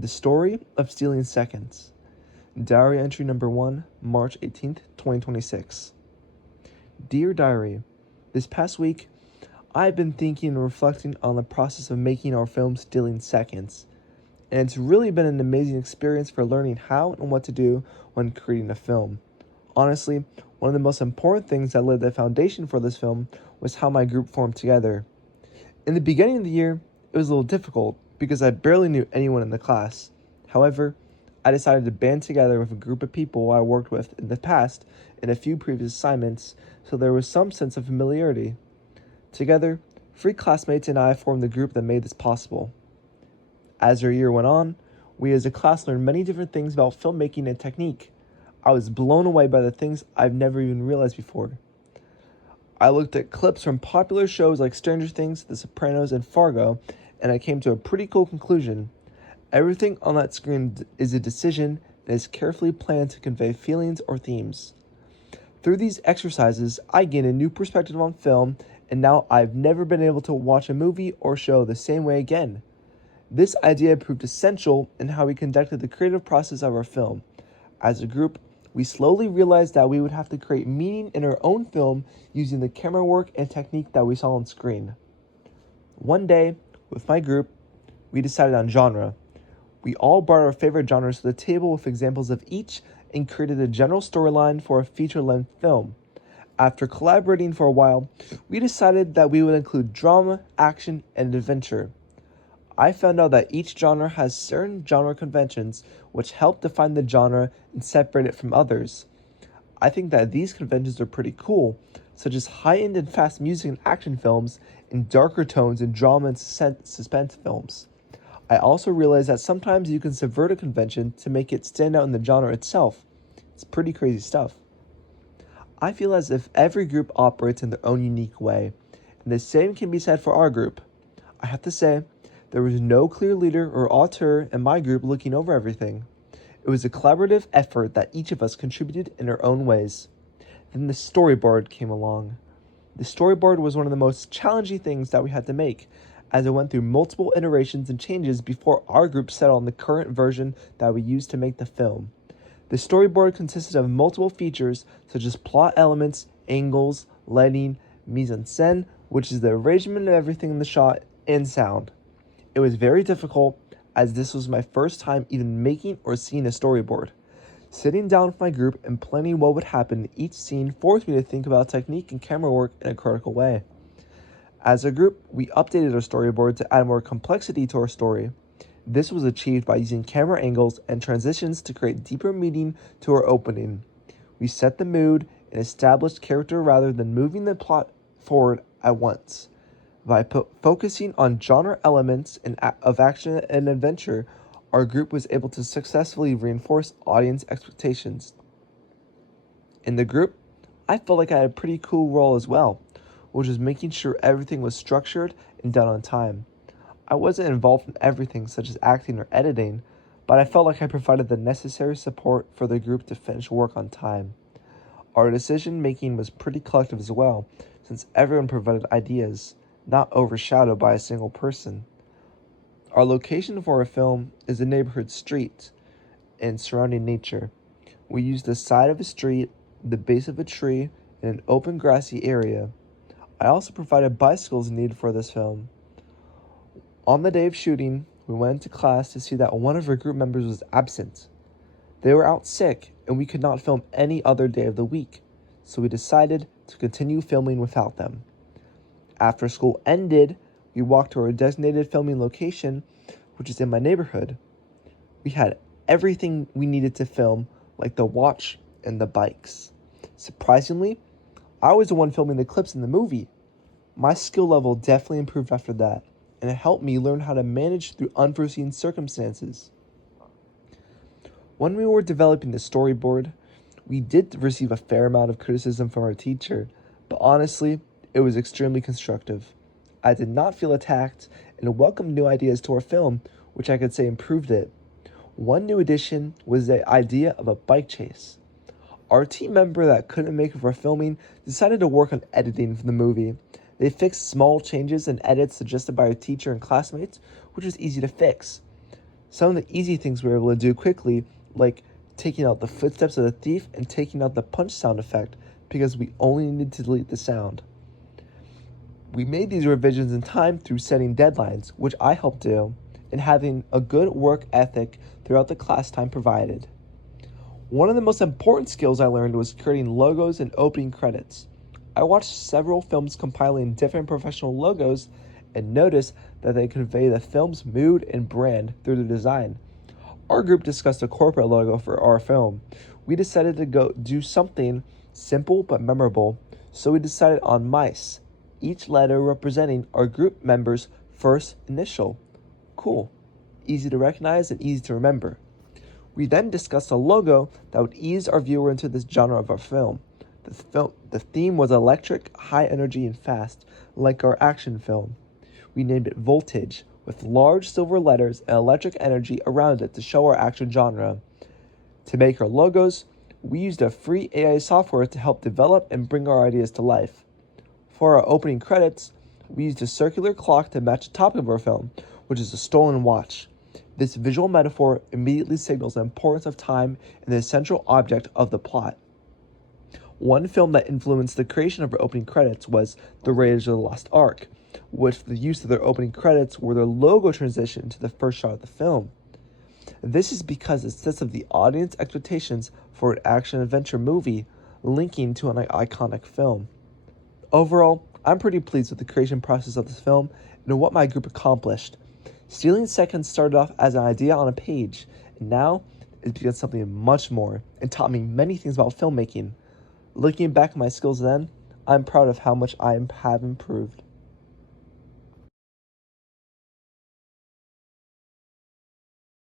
The Story of Stealing Seconds. Diary entry number 1, March 18th, 2026. Dear Diary, this past week, I've been thinking and reflecting on the process of making our film Stealing Seconds, and it's really been an amazing experience for learning how and what to do when creating a film. Honestly, one of the most important things that laid the foundation for this film was how my group formed together. In the beginning of the year, it was a little difficult because I barely knew anyone in the class. However, I decided to band together with a group of people I worked with in the past in a few previous assignments, so there was some sense of familiarity. Together, 3 classmates and I formed the group that made this possible. As our year went on, we as a class learned many different things about filmmaking and technique. I was blown away by the things I've never even realized before. I looked at clips from popular shows like Stranger Things, The Sopranos, and Fargo, and I came to a pretty cool conclusion. Everything on that screen is a decision and is carefully planned to convey feelings or themes. Through these exercises, I gained a new perspective on film, and now I've never been able to watch a movie or show the same way again. This idea proved essential in how we conducted the creative process of our film. As a group, we slowly realized that we would have to create meaning in our own film using the camera work and technique that we saw on screen. One day, with my group, we decided on genre. We all brought our favorite genres to the table with examples of each and created a general storyline for a feature-length film. After collaborating for a while, we decided that we would include drama, action, and adventure. I found out that each genre has certain genre conventions which help define the genre and separate it from others. I think that these conventions are pretty cool, such as high-end and fast music and action films, and darker tones in drama and suspense films. I also realized that sometimes you can subvert a convention to make it stand out in the genre itself. It's pretty crazy stuff. I feel as if every group operates in their own unique way, and the same can be said for our group. I have to say, there was no clear leader or auteur in my group looking over everything. It was a collaborative effort that each of us contributed in our own ways. Then the storyboard came along. The storyboard was one of the most challenging things that we had to make, as it went through multiple iterations and changes before our group settled on the current version that we used to make the film. The storyboard consisted of multiple features such as plot elements, angles, lighting, mise-en-scène, which is the arrangement of everything in the shot, and sound. It was very difficult, as this was my first time even making or seeing a storyboard. Sitting down with my group and planning what would happen in each scene forced me to think about technique and camera work in a critical way. As a group, we updated our storyboard to add more complexity to our story. This was achieved by using camera angles and transitions to create deeper meaning to our opening. We set the mood and established character rather than moving the plot forward at once. By focusing on genre elements of action and adventure, our group was able to successfully reinforce audience expectations. In the group, I felt like I had a pretty cool role as well, which was making sure everything was structured and done on time. I wasn't involved in everything such as acting or editing, but I felt like I provided the necessary support for the group to finish work on time. Our decision making was pretty collective as well, since everyone provided ideas, not overshadowed by a single person. Our location for our film is a neighborhood street and surrounding nature. We used the side of a street, the base of a tree, and an open grassy area. I also provided bicycles needed for this film. On the day of shooting, we went into class to see that one of our group members was absent. They were out sick, and we could not film any other day of the week, so we decided to continue filming without them. After school ended, we walked to our designated filming location, which is in my neighborhood. We had everything we needed to film, like the watch and the bikes. Surprisingly, I was the one filming the clips in the movie. My skill level definitely improved after that, and it helped me learn how to manage through unforeseen circumstances. When we were developing the storyboard, we did receive a fair amount of criticism from our teacher, but honestly, it was extremely constructive. I did not feel attacked and welcomed new ideas to our film, which I could say improved it. One new addition was the idea of a bike chase. Our team member that couldn't make it for filming decided to work on editing for the movie. They fixed small changes and edits suggested by our teacher and classmates, which was easy to fix. Some of the easy things we were able to do quickly, like taking out the footsteps of the thief and taking out the punch sound effect, because we only needed to delete the sound. We made these revisions in time through setting deadlines, which I helped do, and having a good work ethic throughout the class time provided. One of the most important skills I learned was creating logos and opening credits. I watched several films compiling different professional logos and noticed that they convey the film's mood and brand through the design. Our group discussed a corporate logo for our film. We decided to go do something simple but memorable, so we decided on mice, each letter representing our group members' first initial. Cool, easy to recognize and easy to remember. We then discussed a logo that would ease our viewer into this genre of our film. The theme was electric, high energy, and fast, like our action film. We named it Voltage, with large silver letters and electric energy around it to show our action genre. To make our logos, we used a free AI software to help develop and bring our ideas to life. For our opening credits, we used a circular clock to match the topic of our film, which is a stolen watch. This visual metaphor immediately signals the importance of time and the central object of the plot. One film that influenced the creation of our opening credits was The Raiders of the Lost Ark, which the use of their opening credits were their logo transition to the first shot of the film. This is because it sets up the audience expectations for an action-adventure movie linking to an iconic film. Overall, I'm pretty pleased with the creation process of this film and what my group accomplished. Stealing Seconds started off as an idea on a page, and now it's become something much more and taught me many things about filmmaking. Looking back at my skills then, I'm proud of how much I have improved.